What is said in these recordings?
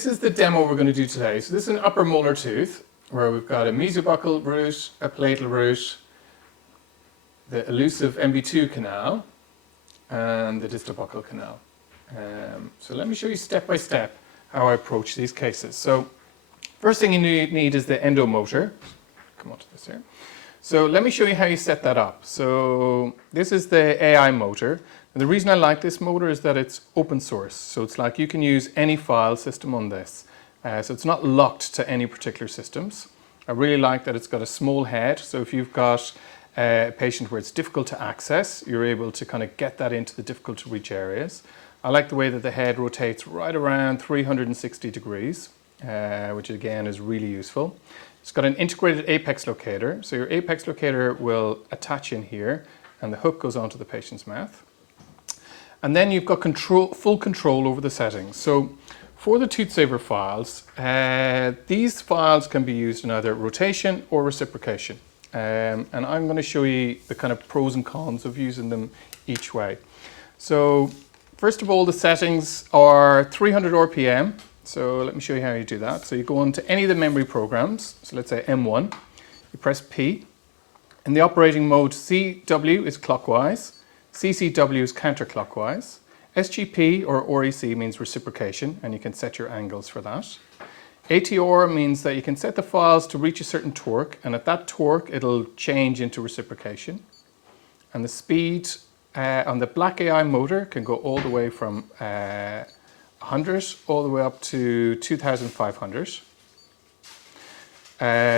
This is the demo we're going to do today. So this is an upper molar tooth where we've got a mesiobuccal root, a palatal root, the elusive MB2 canal, and the distal buccal canal. So let me show you step by step how I approach these cases. So first thing you need is the endo motor. Come on to this here. So let me show you how you set that up. So this is the AI motor. And the reason I like this motor is that it's open source. So it's like you can use any file system on this. So it's not locked to any particular systems. I really like that it's got a small head. So if you've got a patient where it's difficult to access, you're able to kind of get that into the difficult to reach areas. I like the way that the head rotates right around 360 degrees, which again is really useful. It's got an integrated apex locator. So your apex locator will attach in here and the hook goes onto the patient's mouth. And then you've got full control over the settings. So for the Toothsaver files, these files can be used in either rotation or reciprocation. And I'm going to show you the kind of pros and cons of using them each way. So first of all, the settings are 300 RPM. So let me show you how you do that. So you go on to any of the memory programs. So let's say M1, you press P. In the operating mode, CW is clockwise, CCW is counterclockwise. SGP or REC means reciprocation, and you can set your angles for that. ATR means that you can set the files to reach a certain torque, and at that torque it'll change into reciprocation. And the speed on the black AI motor can go all the way from 100 all the way up to 2500.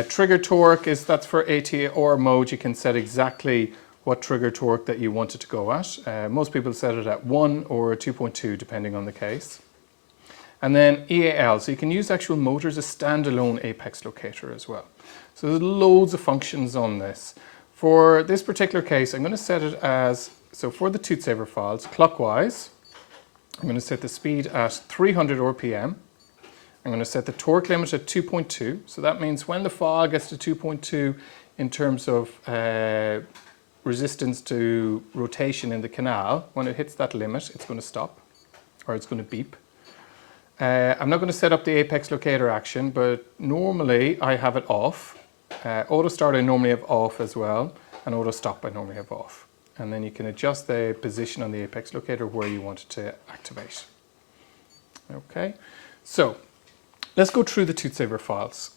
Trigger torque that's for ATR mode. You can set exactly what trigger torque that you want it to go at. Most people set it at 1 or 2.2 depending on the case. And then EAL, so you can use actual motors as standalone apex locator as well. So there's loads of functions on this. For this particular case, I'm going to set it as, so for the Toothsaver files, clockwise, I'm going to set the speed at 300 RPM. I'm going to set the torque limit at 2.2. So that means when the file gets to 2.2 in terms of resistance to rotation in the canal, when it hits that limit, it's going to stop or it's going to beep. I'm not going to set up the apex locator action, but normally I have it off. Auto start I normally have off as well, and auto stop I normally have off. And then you can adjust the position on the apex locator where you want it to activate. Okay, so let's go through the Toothsaver files.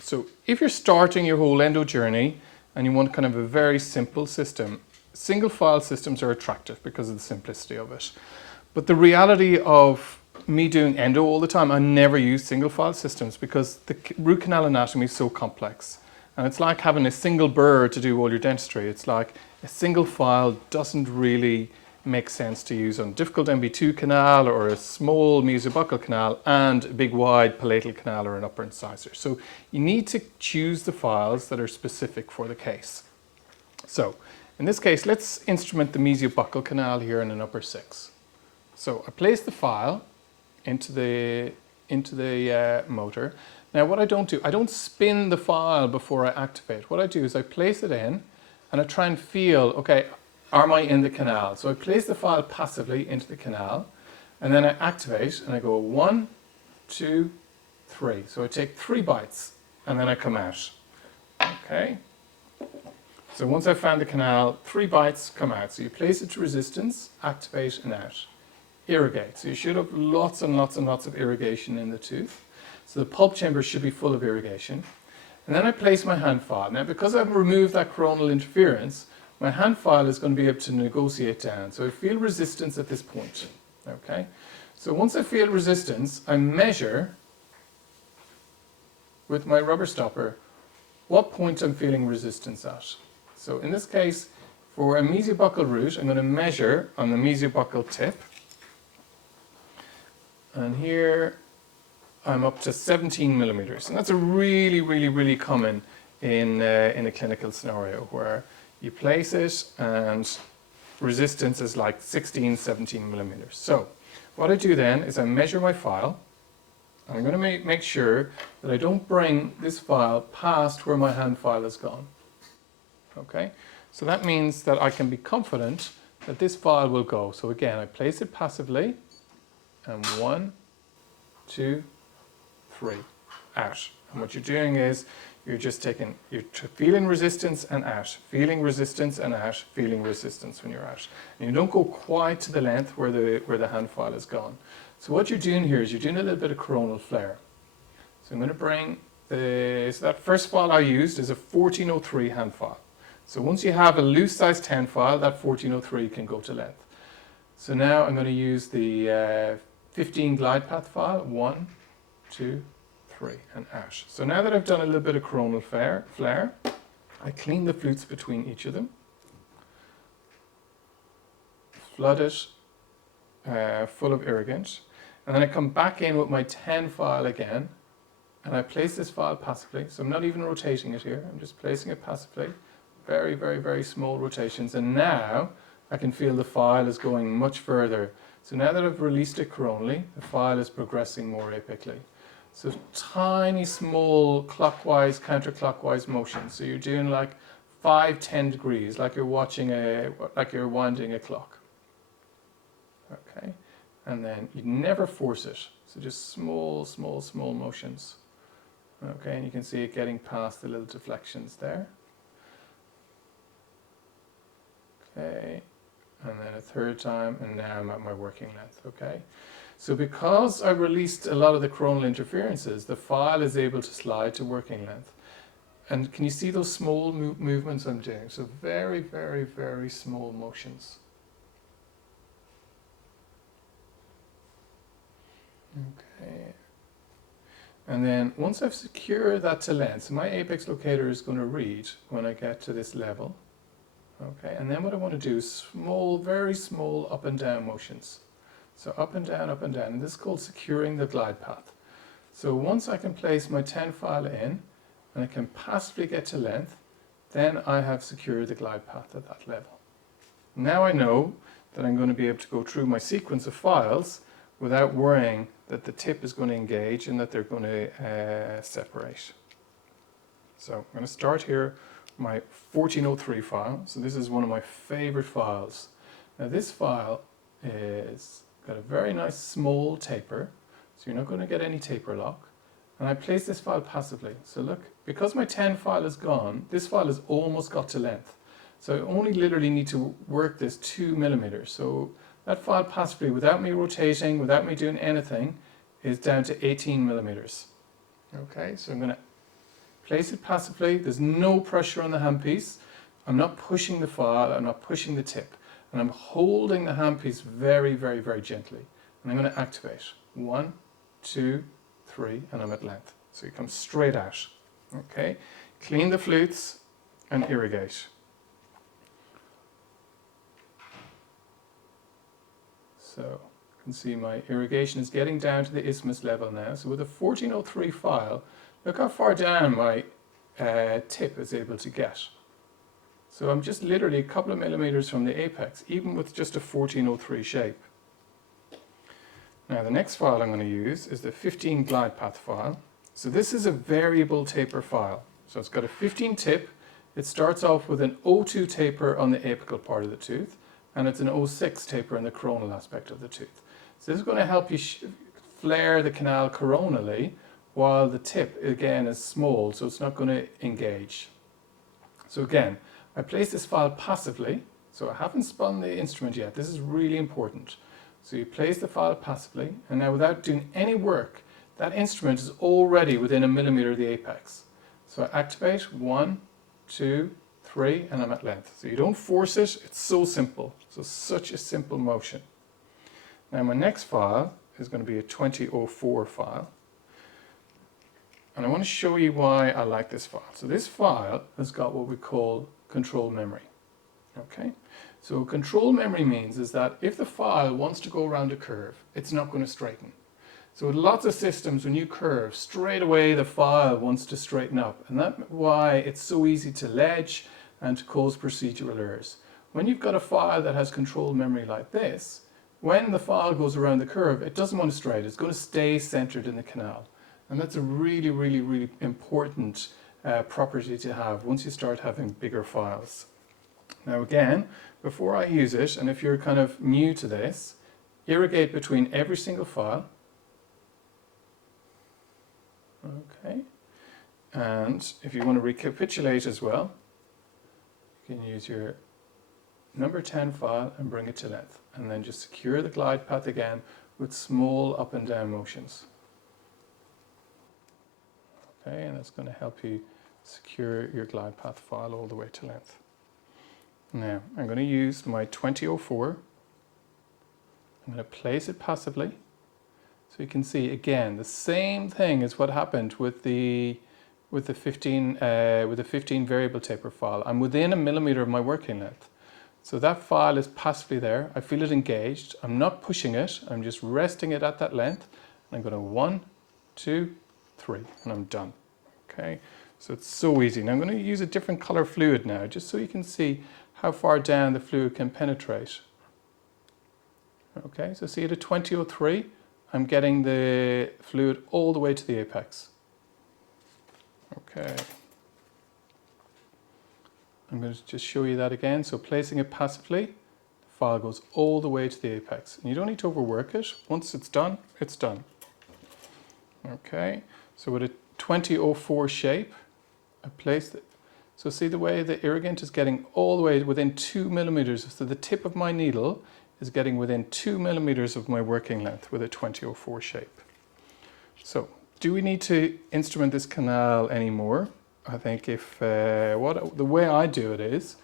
So if you're starting your whole endo journey and you want kind of a very simple system, single file systems are attractive because of the simplicity of it. But the reality of me doing endo all the time, I never use single file systems because the root canal anatomy is so complex. And it's like having a single burr to do all your dentistry. It's like a single file doesn't really make sense to use on difficult MB2 canal or a small mesiobuccal canal and a big wide palatal canal or an upper incisor. So you need to choose the files that are specific for the case. So in this case, let's instrument the mesiobuccal canal here in an upper 6. So I place the file into the motor. Now what I don't spin the file before I activate. What I do is I place it in and I try and feel, okay, am I in the canal? So I place the file passively into the canal and then I activate and I go 1, 2, 3. So I take 3 bites and then I come out. Okay. So once I've found the canal, 3 bites come out. So you place it to resistance, activate and out. Irrigate. So you should have lots and lots and lots of irrigation in the tooth. So the pulp chamber should be full of irrigation. And then I place my hand file. Now because I've removed that coronal interference, my hand file is going to be able to negotiate down. So I feel resistance at this point. Okay. So once I feel resistance, I measure with my rubber stopper what point I'm feeling resistance at. So in this case, for a mesiobuccal root, I'm going to measure on the mesiobuccal tip. And here I'm up to 17 millimeters. And that's a really, really, really common in a clinical scenario where you place it and resistance is like 16, 17 millimeters. So what I do then is I measure my file. I'm going to make sure that I don't bring this file past where my hand file has gone. Okay, so that means that I can be confident that this file will go. So again, I place it passively, and 1, 2, 3, out. And what you're doing is you're just taking, feeling resistance and out, feeling resistance and out, feeling resistance when you're out. And you don't go quite to the length where the hand file is gone. So what you're doing here is you're doing a little bit of coronal flare. So I'm going to bring so that first file I used is a 1403 hand file. So once you have a loose size 10 file, that 1403 can go to length. So now I'm going to use the 15 glide path file, 1, 2, 3, and out. So now that I've done a little bit of coronal flare, I clean the flutes between each of them, flood it full of irrigant, and then I come back in with my 10 file again, and I place this file passively. So I'm not even rotating it here, I'm just placing it passively. Very, very, very small rotations, and now I can feel the file is going much further. So now that I've released it coronally, the file is progressing more apically. So tiny, small, clockwise, counterclockwise motions. So you're doing like 5, 10 degrees, like you're winding a clock. Okay, and then you never force it. So just small, small, small motions. Okay, and you can see it getting past the little deflections there. Okay, and then a third time, and now I'm at my working length. Okay, so because I released a lot of the coronal interferences, the file is able to slide to working length. And can you see those small movements I'm doing? So very, very, very small motions. Okay, and then once I've secured that to length, so my apex locator is going to read when I get to this level. Okay, and then what I want to do is small, very small up and down motions. So up and down, and this is called securing the glide path. So once I can place my 10 file in, and I can passively get to length, then I have secured the glide path at that level. Now I know that I'm going to be able to go through my sequence of files without worrying that the tip is going to engage and that they're going to separate. So I'm going to start here my 1403 file. So this is one of my favorite files. Now this file is got a very nice small taper, so you're not going to get any taper lock. And I place this file passively. So look, because my 10 file is gone, this file has almost got to length. So I only literally need to work this 2 millimeters. So that file passively, without me rotating, without me doing anything, is down to 18 millimeters. Okay, so I'm going to place it passively. There's no pressure on the handpiece. I'm not pushing the file, I'm not pushing the tip. And I'm holding the handpiece very, very, very gently. And I'm going to activate. 1, 2, 3, and I'm at length. So you come straight out. Okay, clean the flutes and irrigate. So you can see my irrigation is getting down to the isthmus level now. So with a 1403 file, look how far down my tip is able to get. So I'm just literally a couple of millimeters from the apex, even with just a 1403 shape. Now the next file I'm going to use is the 15 glide path file. So this is a variable taper file. So it's got a 15 tip. It starts off with an 02 taper on the apical part of the tooth, and it's an 06 taper in the coronal aspect of the tooth. So this is going to help you flare the canal coronally, while the tip again is small, so it's not going to engage. So again, I place this file passively, so I haven't spun the instrument yet. This is really important. So you place the file passively, and now without doing any work, that instrument is already within a millimeter of the apex. So I activate 1, 2, 3, and I'm at length. So you don't force it, it's so simple. So such a simple motion. Now my next file is going to be a 2004 file. And I want to show you why I like this file. So this file has got what we call control memory. Okay, so control memory means is that if the file wants to go around a curve, it's not going to straighten. So with lots of systems, when you curve, straight away the file wants to straighten up. And that's why it's so easy to ledge and to cause procedural errors. When you've got a file that has control memory like this, when the file goes around the curve, it doesn't want to straighten. It's going to stay centered in the canal. And that's a really, really, really important property to have once you start having bigger files. Now again, before I use it, and if you're kind of new to this, irrigate between every single file. Okay. And if you want to recapitulate as well, you can use your number 10 file and bring it to length. And then just secure the glide path again with small up and down motions. Okay, and that's going to help you secure your glide path file all the way to length. Now, I'm going to use my 2004. I'm going to place it passively. So you can see again the same thing as what happened with the 15 variable taper file. I'm within 1 millimeter of my working length. So that file is passively there. I feel it engaged. I'm not pushing it. I'm just resting it at that length. And I'm going to 1, 2, 3, and I'm done. Okay, so it's so easy. Now I'm going to use a different color fluid now, just so you can see how far down the fluid can penetrate. Okay, so see at a 2003, I'm getting the fluid all the way to the apex. Okay. I'm going to just show you that again. So placing it passively, the file goes all the way to the apex. And you don't need to overwork it. Once it's done, it's done. Okay, so with a 2004 shape, I placed it. So see the way the irrigant is getting all the way within 2 millimeters. So the tip of my needle is getting within 2 millimeters of my working length with a 2004 shape. So do we need to instrument this canal anymore? I think if the way I do it is,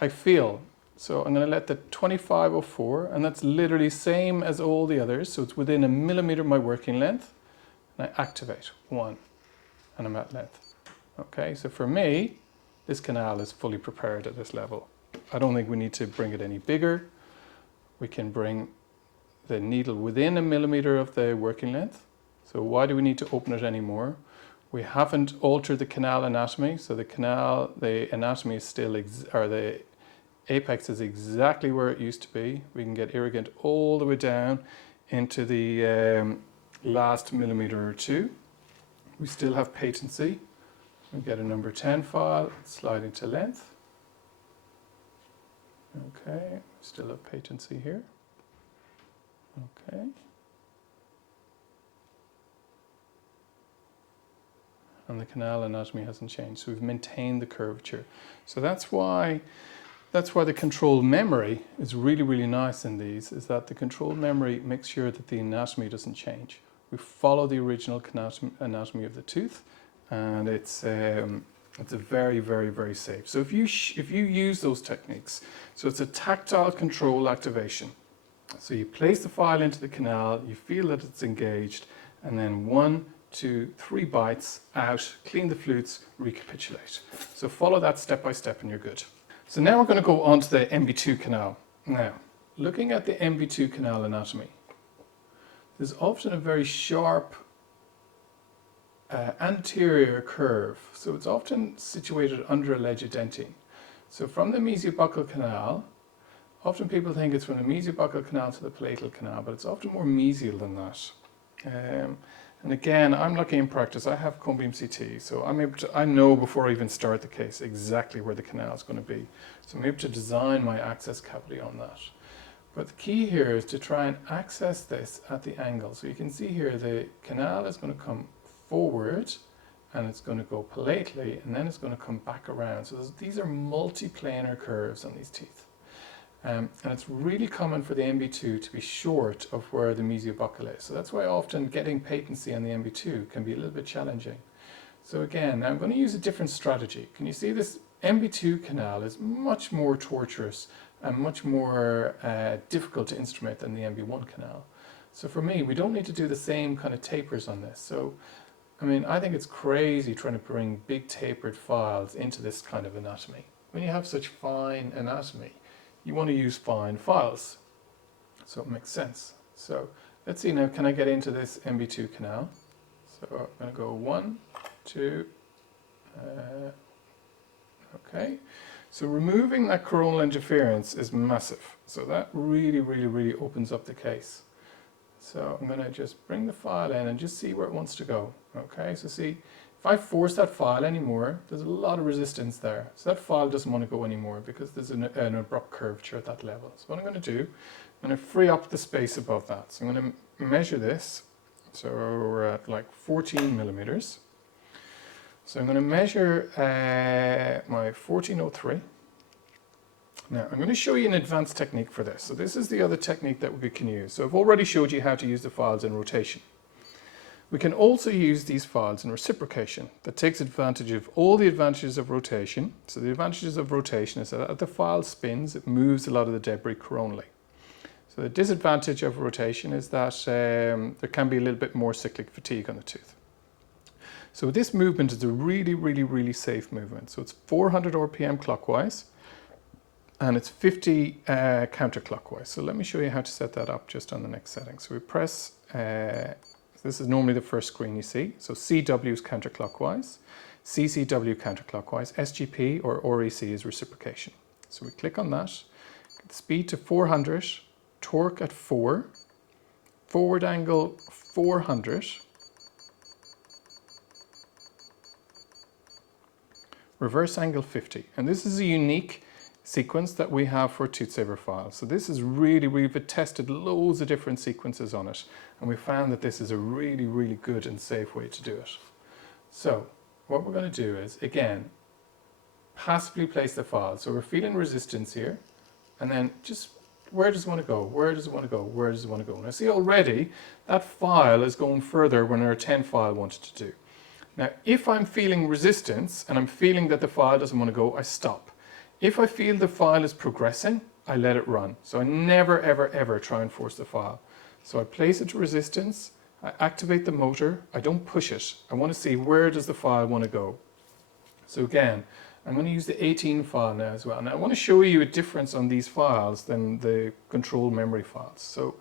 I feel. So I'm going to let the 2504, and that's literally same as all the others. So it's within 1 millimeter of my working length. And I activate 1, and I'm at length. Okay, so for me, this canal is fully prepared at this level. I don't think we need to bring it any bigger. We can bring the needle within 1 millimeter of the working length. So why do we need to open it anymore? We haven't altered the canal anatomy, so the anatomy is still, the apex is exactly where it used to be. We can get irrigant all the way down into the last millimeter or two. We still have patency. We get a number 10 file, slide into length. Okay, still have patency here. Okay. And the canal anatomy hasn't changed, so we've maintained the curvature. So that's why the control memory is really, really nice in these, is that the control memory makes sure that the anatomy doesn't change. We follow the original anatomy of the tooth, and it's a very, very, very safe. So if you use those techniques, so it's a tactile control activation. So you place the file into the canal, you feel that it's engaged, and then 1, 2, 3 bites out, clean the flutes, recapitulate. So follow that step by step and you're good. So now we're going to go on to the MB2 canal. Now, looking at the MB2 canal anatomy, there's often a very sharp anterior curve. So it's often situated under a ledge of dentin. So from the mesiobuccal canal, often people think it's from the mesiobuccal canal to the palatal canal, but it's often more mesial than that. And again, I'm lucky in practice. I have cone beam CT, so I know before I even start the case exactly where the canal is going to be. So I'm able to design my access cavity on that. But the key here is to try and access this at the angle. So you can see here the canal is going to come forward, and it's going to go palatally, and then it's going to come back around. So these are multi-planar curves on these teeth. And it's really common for the MB2 to be short of where the mesiobuccal is. So that's why often getting patency on the MB2 can be a little bit challenging. So again, I'm going to use a different strategy. Can you see this MB2 canal is much more tortuous and much more difficult to instrument than the MB1 canal. So for me, we don't need to do the same kind of tapers on this. So, I mean, I think it's crazy trying to bring big tapered files into this kind of anatomy. When you have such fine anatomy, you want to use fine files. So it makes sense. So let's see now, can I get into this MB2 canal? So I'm going to go 1, 2, okay. So removing that coronal interference is massive. So that really, really, really opens up the case. So I'm going to just bring the file in and just see where it wants to go. Okay, so see, if I force that file anymore, there's a lot of resistance there. So that file doesn't want to go anymore because there's an abrupt curvature at that level. So what I'm going to do, I'm going to free up the space above that. So I'm going to measure this. So we're at like 14 millimeters. So I'm going to measure my 1403. Now I'm going to show you an advanced technique for this. So this is the other technique that we can use. So I've already showed you how to use the files in rotation. We can also use these files in reciprocation. That takes advantage of all the advantages of rotation. So the advantages of rotation is that as the file spins, it moves a lot of the debris coronally. So the disadvantage of rotation is that there can be a little bit more cyclic fatigue on the tooth. So this movement is a really safe movement. So it's 400 RPM clockwise and it's 50 counterclockwise. So let me show you how to set that up just on the next setting. So we press, this is normally the first screen you see. So CW is counterclockwise, CCW counterclockwise, SGP or REC is reciprocation. So we click on that, speed to 400, torque at 4, forward angle 400, reverse angle 50. And this is a unique sequence that we have for Toothsaver files. So this is we've tested loads of different sequences on it, and we found that this is a really good and safe way to do it. So what we're going to do is, again, passively place the file. So we're feeling resistance here, and then just where does it want to go? Where does it want to go? Where does it want to go? Now see already that file is going further when our 10 file wanted to do. Now if I'm feeling resistance and I'm feeling that the file doesn't want to go, I stop. If I feel the file is progressing, I let it run. So I never ever try and force the file. So I place it to resistance, I activate the motor, I don't push it. I want to see where does the file want to go. So again, I'm going to use the 18 file now as well. Now I want to show you a difference on these files than the control memory files. So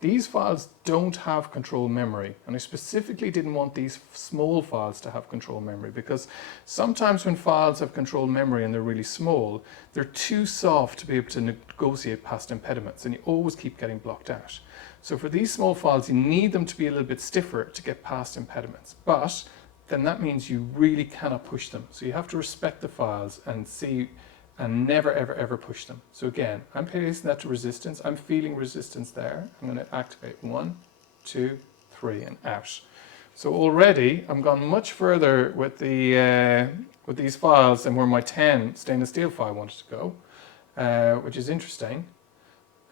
these files don't have control memory, and I specifically didn't want these small files to have control memory because sometimes when files have control memory and they're really small, they're too soft to be able to negotiate past impediments, and you always keep getting blocked out. So for these small files, you need them to be a little bit stiffer to get past impediments, but then that means you really cannot push them. So you have to respect the files and see and never ever push them. So again, I'm placing that to resistance. I'm feeling resistance there. I'm going to activate 1, 2, 3 and out. So already I'm gone much further with the with these files than where my 10 stainless steel file wanted to go, which is interesting.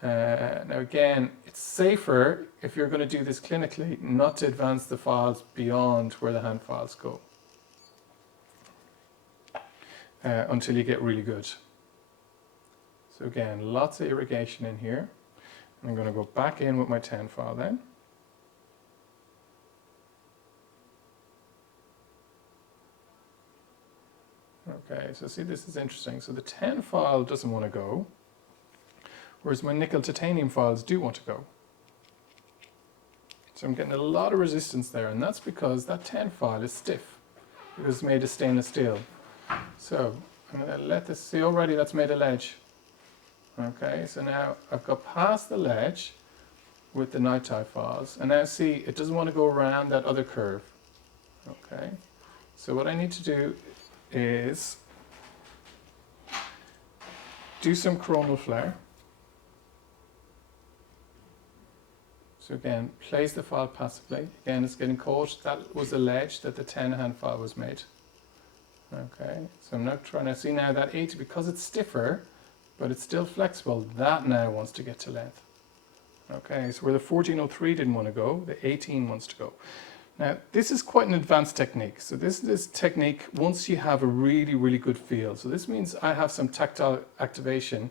Now again, it's safer if you're going to do this clinically not to advance the files beyond where the hand files go. Until you get really good. So again, lots of irrigation in here. I'm going to go back in with my 10 file then. Okay, so see, this is interesting. So the 10 file doesn't want to go, whereas my nickel titanium files do want to go. So I'm getting a lot of resistance there, and that's because that 10 file is stiff, because it's made of stainless steel. So I'm going to let this, see already that's made a ledge. Okay, so now I've got past the ledge with the night tie files, and now see it doesn't want to go around that other curve. Okay, so what I need to do is do some coronal flare. So again, place the file passively. Again, it's getting caught. That was the ledge that the 10 hand file was made. Okay, so I'm not trying to see now that 80, because it's stiffer, but it's still flexible, that now wants to get to length. Okay, so where the 1403 didn't want to go, the 18 wants to go. Now, this is quite an advanced technique. So this technique, once you have a really good feel. So this means I have some tactile activation,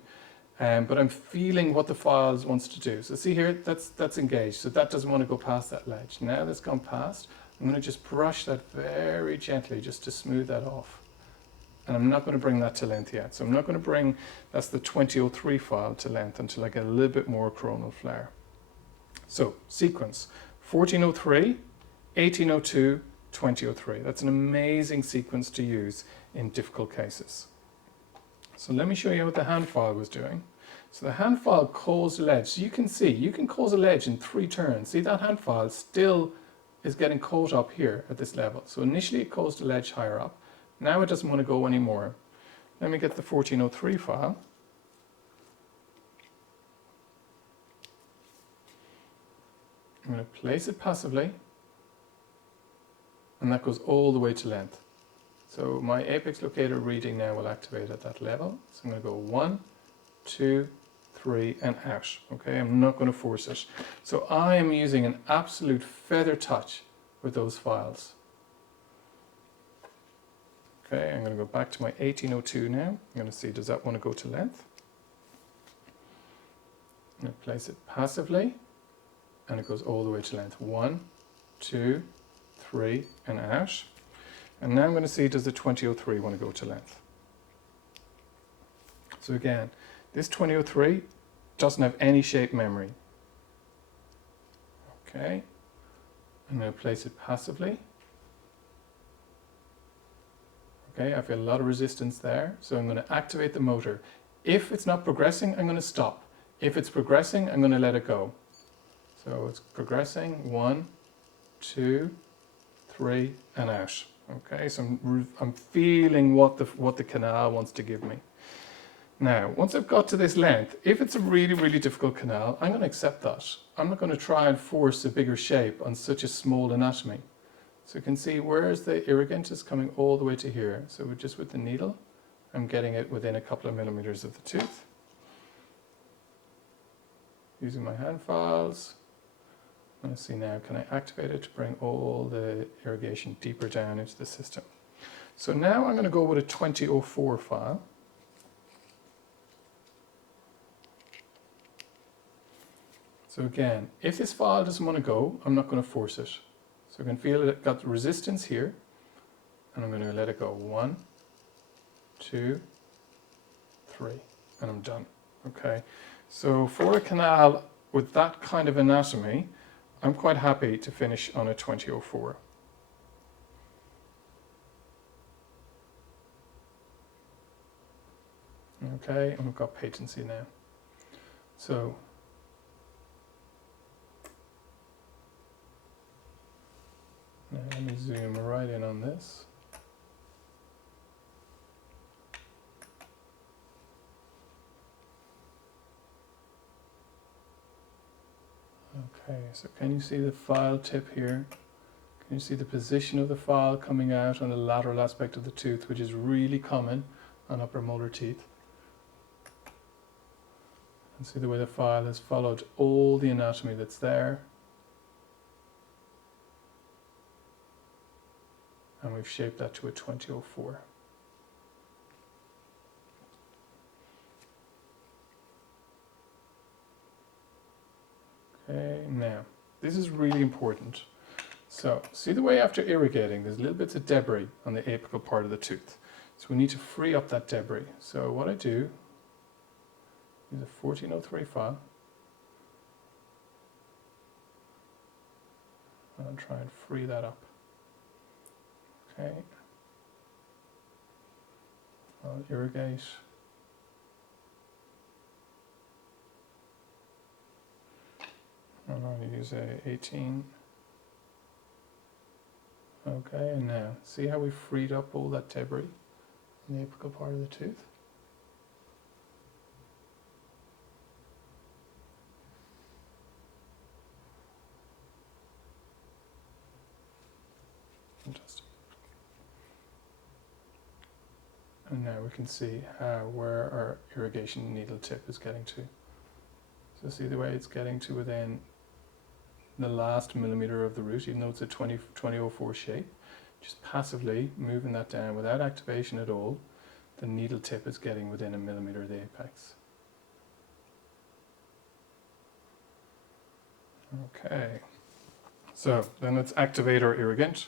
but I'm feeling what the file wants to do. So see here, that's engaged. So that doesn't want to go past that ledge. Now that's gone past, I'm going to just brush that very gently just to smooth that off. And I'm not going to bring that to length yet. So I'm not going to bring, that's the 2003 file to length until I get a little bit more coronal flare. So sequence, 1403, 1802, 2003. That's an amazing sequence to use in difficult cases. So let me show you what the hand file was doing. So the hand file caused a ledge. So you can see, you can cause a ledge in 3 turns. See, that hand file still is getting caught up here at this level. So initially it caused a ledge higher up. Now it doesn't want to go anymore. Let me get the 1403 file. I'm going to place it passively, and that goes all the way to length. So my apex locator reading now will activate at that level. So I'm going to go 1, 2, 3 and out. Okay, I'm not going to force it. So I am using an absolute feather touch with those files. Okay, I'm going to go back to my 1802 now. I'm going to see, does that want to go to length? I'm going to place it passively and it goes all the way to length. 1, 2, 3 and out. And now I'm going to see, does the 2003 want to go to length? So again, this 2003 doesn't have any shape memory. Okay, I'm going to place it passively. Okay, I feel a lot of resistance there, so I'm going to activate the motor. If it's not progressing, I'm going to stop. If it's progressing, I'm going to let it go. So it's progressing, 1, 2, 3 and out. Okay, so I'm feeling what the canal wants to give me. Now, once I've got to this length, if it's a really, really difficult canal, I'm going to accept that. I'm not going to try and force a bigger shape on such a small anatomy. So you can see where's the irrigant is coming all the way to here. So just with the needle, I'm getting it within a couple of millimeters of the tooth. Using my hand files. Let's see now, can I activate it to bring all the irrigation deeper down into the system? So now I'm going to go with a 2004 file. So again, if this file doesn't want to go, I'm not going to force it. So I can feel it got resistance here, and I'm going to let it go. 1, 2, 3, and I'm done. Okay, so for a canal with that kind of anatomy, I'm quite happy to finish on a 2004. Okay, and we've got patency now. So now let me zoom right in on this. Okay, so can you see the file tip here? Can you see the position of the file coming out on the lateral aspect of the tooth, which is really common on upper molar teeth? And see the way the file has followed all the anatomy that's there. And we've shaped that to a 2004. Okay, now, this is really important. So, see the way after irrigating, there's little bits of debris on the apical part of the tooth. So we need to free up that debris. So what I do is a 1403 file. And I'll try and free that up. Okay. I'll irrigate. I'm going to use a 18. Okay, and now, see how we freed up all that debris in the apical part of the tooth? Fantastic. And now we can see where our irrigation needle tip is getting to. So see the way it's getting to within the last millimeter of the root, even though it's a 2004 shape. Just passively moving that down without activation at all, the needle tip is getting within a millimeter of the apex. Okay, so then let's activate our irrigant.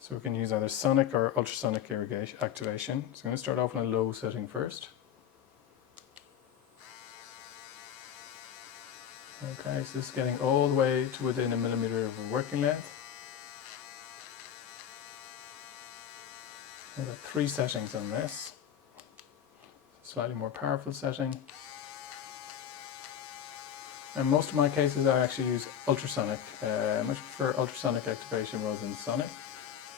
So we can use either sonic or ultrasonic irrigation activation. So I'm going to start off on a low setting first. Okay, so this is getting all the way to within a millimeter of a working length. I've got 3 settings on this. Slightly more powerful setting. In most of my cases I actually use ultrasonic. I much prefer ultrasonic activation rather than sonic.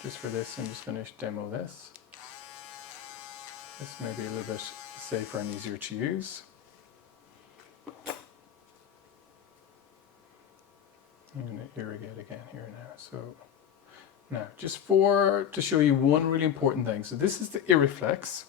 Just for this I'm just going to demo this. This may be a little bit safer and easier to use. I'm going to irrigate again here now. So Now, to show you one really important thing. So this is the Irriflex.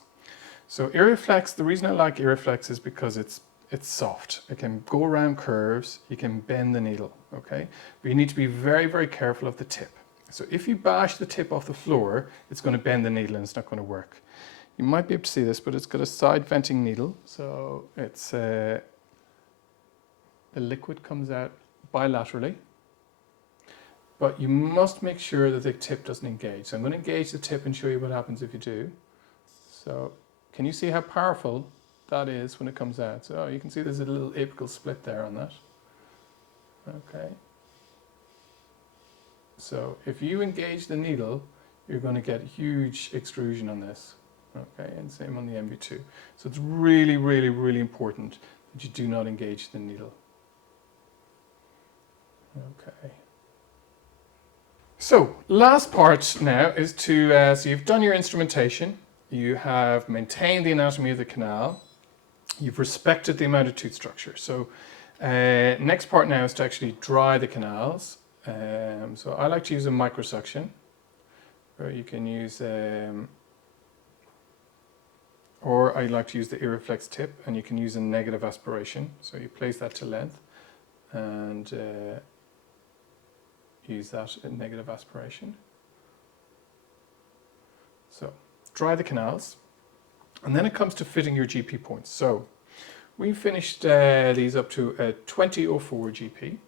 So Irriflex, the reason I like Irriflex is because it's soft. It can go around curves, you can bend the needle, okay? But you need to be very, very careful of the tip. So if you bash the tip off the floor, it's going to bend the needle and it's not going to work. You might be able to see this, but it's got a side venting needle. So it's the liquid comes out bilaterally. But you must make sure that the tip doesn't engage. So I'm going to engage the tip and show you what happens if you do. So can you see how powerful that is when it comes out? So you can see there's a little apical split there on that. Okay. So if you engage the needle, you're going to get huge extrusion on this. Okay, and same on the MB2. So it's really, really, really important that you do not engage the needle. Okay. So last part now is to, so you've done your instrumentation, you have maintained the anatomy of the canal, you've respected the amount of tooth structure. So next part now is to actually dry the canals. So I like to use a microsuction, or you can use, or I like to use the Irriflex tip, and you can use a negative aspiration. So you place that to length and use that in negative aspiration. So dry the canals, and then it comes to fitting your GP points. So we finished these up to a 2004 GP,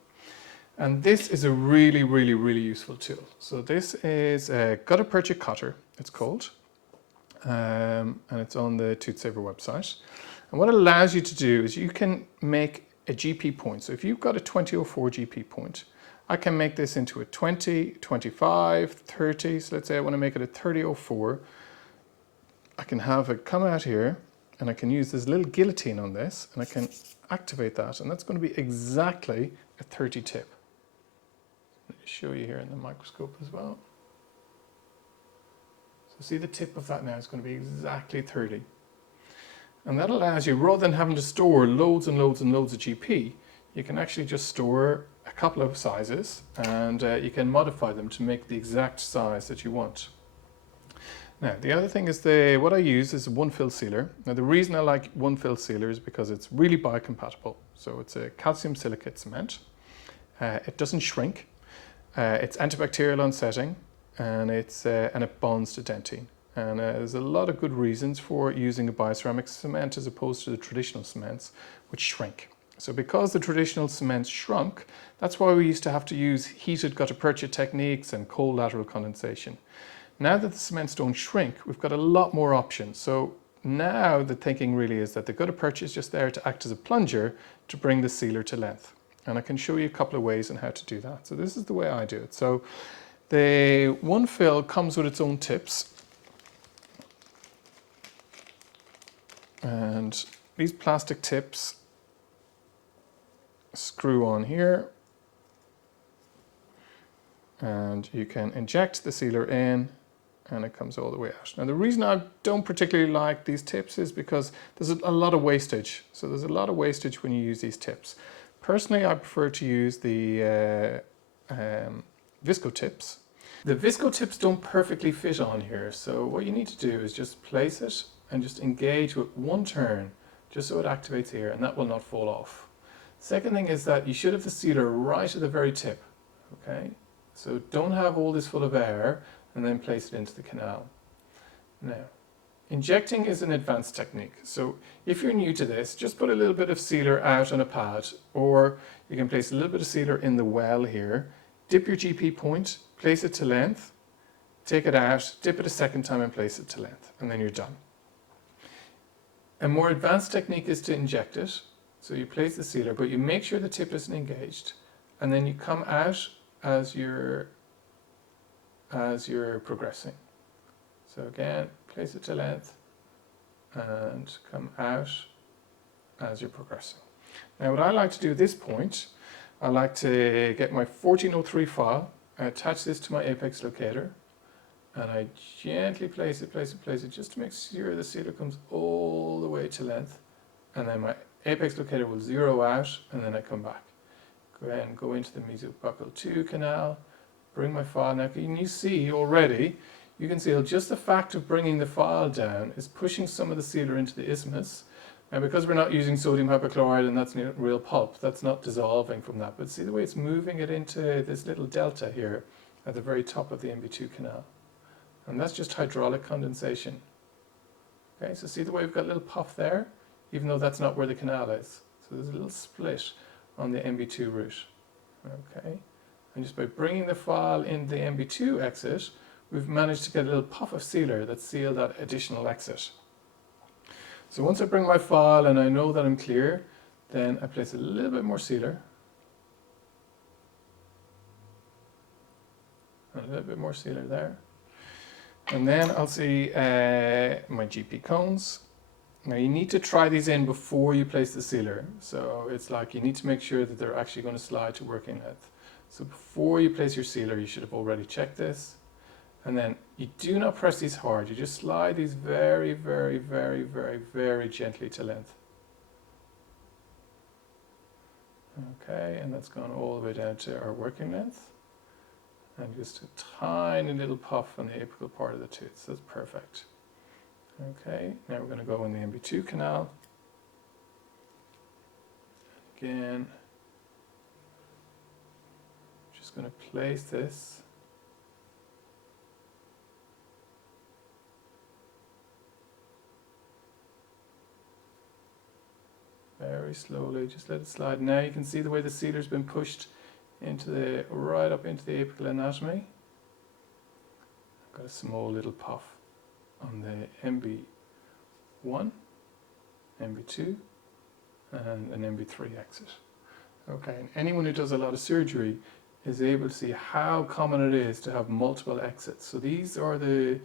and this is a really, really, really useful tool. So this is a gutta percha cutter, it's called, and it's on the Toothsaver website. And what it allows you to do is you can make a GP point. So if you've got a 2004 GP point, I can make this into a 20, 25, 30. So let's say I want to make it a 3004. I can have it come out here, and I can use this little guillotine on this, and I can activate that, and that's going to be exactly a 30 tip. Let me show you here in the microscope as well. So see the tip of that now is going to be exactly 30. And that allows you, rather than having to store loads and loads and loads of GP, you can actually just store a couple of sizes, and you can modify them to make the exact size that you want. Now, the other thing is what I use is a one-fill sealer. Now, the reason I like one-fill sealer is because it's really biocompatible. So it's a calcium silicate cement. It doesn't shrink. It's antibacterial on setting, and it bonds to dentine. And there's a lot of good reasons for using a bioceramic cement as opposed to the traditional cements, which shrink. So because the traditional cements shrunk, that's why we used to have to use heated gutta percha techniques and cold lateral condensation. Now that the cements don't shrink, we've got a lot more options. So now the thinking really is that the gutta percha is just there to act as a plunger to bring the sealer to length. And I can show you a couple of ways on how to do that. So this is the way I do it. So the one fill comes with its own tips. And these plastic tips screw on here, and you can inject the sealer in, and it comes all the way out. Now, the reason I don't particularly like these tips is because there's a lot of wastage. So there's a lot of wastage when you use these tips. Personally, I prefer to use the visco tips. The visco tips don't perfectly fit on here, so what you need to do is just place it and just engage with one turn, just so it activates here, and that will not fall off. Second thing is that you should have the sealer right at the very tip, okay? So don't have all this full of air and then place it into the canal. Now, injecting is an advanced technique. So if you're new to this, just put a little bit of sealer out on a pad, or you can place a little bit of sealer in the well here, dip your GP point, place it to length, take it out, dip it a second time and place it to length, and then you're done. A more advanced technique is to inject it. So you place the sealer, but you make sure the tip isn't engaged, and then you come out as you're progressing. So again, place it to length and come out as you're progressing. Now, what I like to do at this point, I like to get my 1403 file, I attach this to my apex locator, and I gently place it just to make sure the sealer comes all the way to length, and then my apex locator will zero out, and then I come back. Go ahead and go into the mesobuccal 2 canal, bring my file now. Can you see already? You can see just the fact of bringing the file down is pushing some of the sealer into the isthmus. And because we're not using sodium hypochlorite and that's real pulp, that's not dissolving from that. But see the way it's moving it into this little delta here at the very top of the MB2 canal. And that's just hydraulic condensation. Okay, so see the way we've got a little puff there, even though that's not where the canal is. So there's a little split on the MB2 route. Okay, and just by bringing the file in the MB2 exit, we've managed to get a little puff of sealer that sealed that additional exit. So once I bring my file and I know that I'm clear, then I place a little bit more sealer. And a little bit more sealer there. And then I'll see my GP cones. Now you need to try these in before you place the sealer. So it's like you need to make sure that they're actually going to slide to working length. So before you place your sealer, you should have already checked this. And then you do not press these hard. You just slide these very, very, very, very, very gently to length. Okay, and that's gone all the way down to our working length. And just a tiny little puff on the apical part of the tooth. So that's perfect. Okay, now we're going to go in the MB2 canal. Again, just going to place this. Very slowly, just let it slide. Now you can see the way the sealer's been pushed into the right up into the apical anatomy. I've got a small little puff on the MB1, MB2, and an MB3 exit. Okay, and anyone who does a lot of surgery is able to see how common it is to have multiple exits. So these are the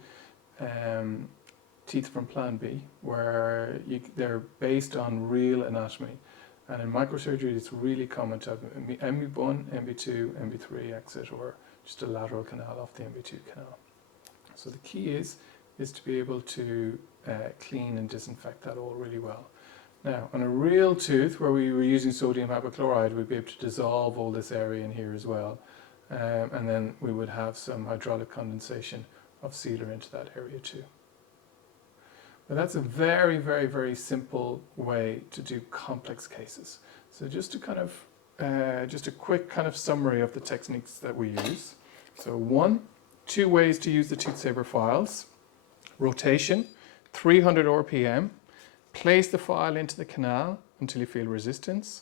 teeth from Plan B, where they're based on real anatomy. And in microsurgery, it's really common to have MB1, MB2, MB3 exit, or just a lateral canal off the MB2 canal. So the key is to be able to clean and disinfect that all really well. Now, on a real tooth where we were using sodium hypochlorite, we'd be able to dissolve all this area in here as well. And then we would have some hydraulic condensation of sealer into that area too. But that's a very, very, very simple way to do complex cases. So just to kind of, just a quick kind of summary of the techniques that we use. So two ways to use the Toothsaver files. Rotation, 300 RPM. Place the file into the canal until you feel resistance.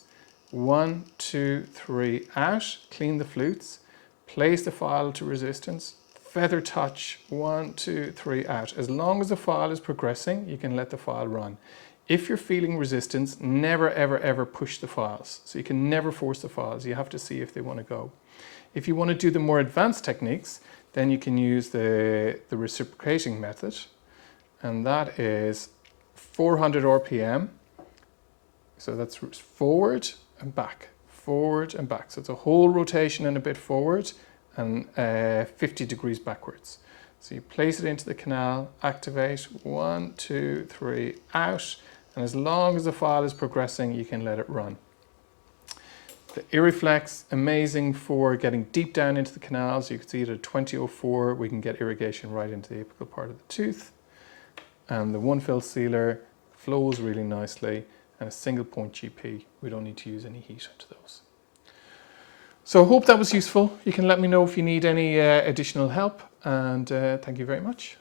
1, 2, 3, out. Clean the flutes. Place the file to resistance. Feather touch, 1, 2, 3, out. As long as the file is progressing, you can let the file run. If you're feeling resistance, never, ever, ever push the files. So you can never force the files. You have to see if they want to go. If you want to do the more advanced techniques, then you can use the reciprocating method. And that is 400 RPM. So that's forward and back, forward and back. So it's a whole rotation and a bit forward, and 50 degrees backwards. So you place it into the canal, activate, 1, 2, 3, out, and as long as the file is progressing, you can let it run. The Irriflex, amazing for getting deep down into the canals. You can see it at 2004, we can get irrigation right into the apical part of the tooth. And the one fill sealer flows really nicely, and a single point GP. We don't need to use any heat to those. So I hope that was useful. You can let me know if you need any additional help, and thank you very much.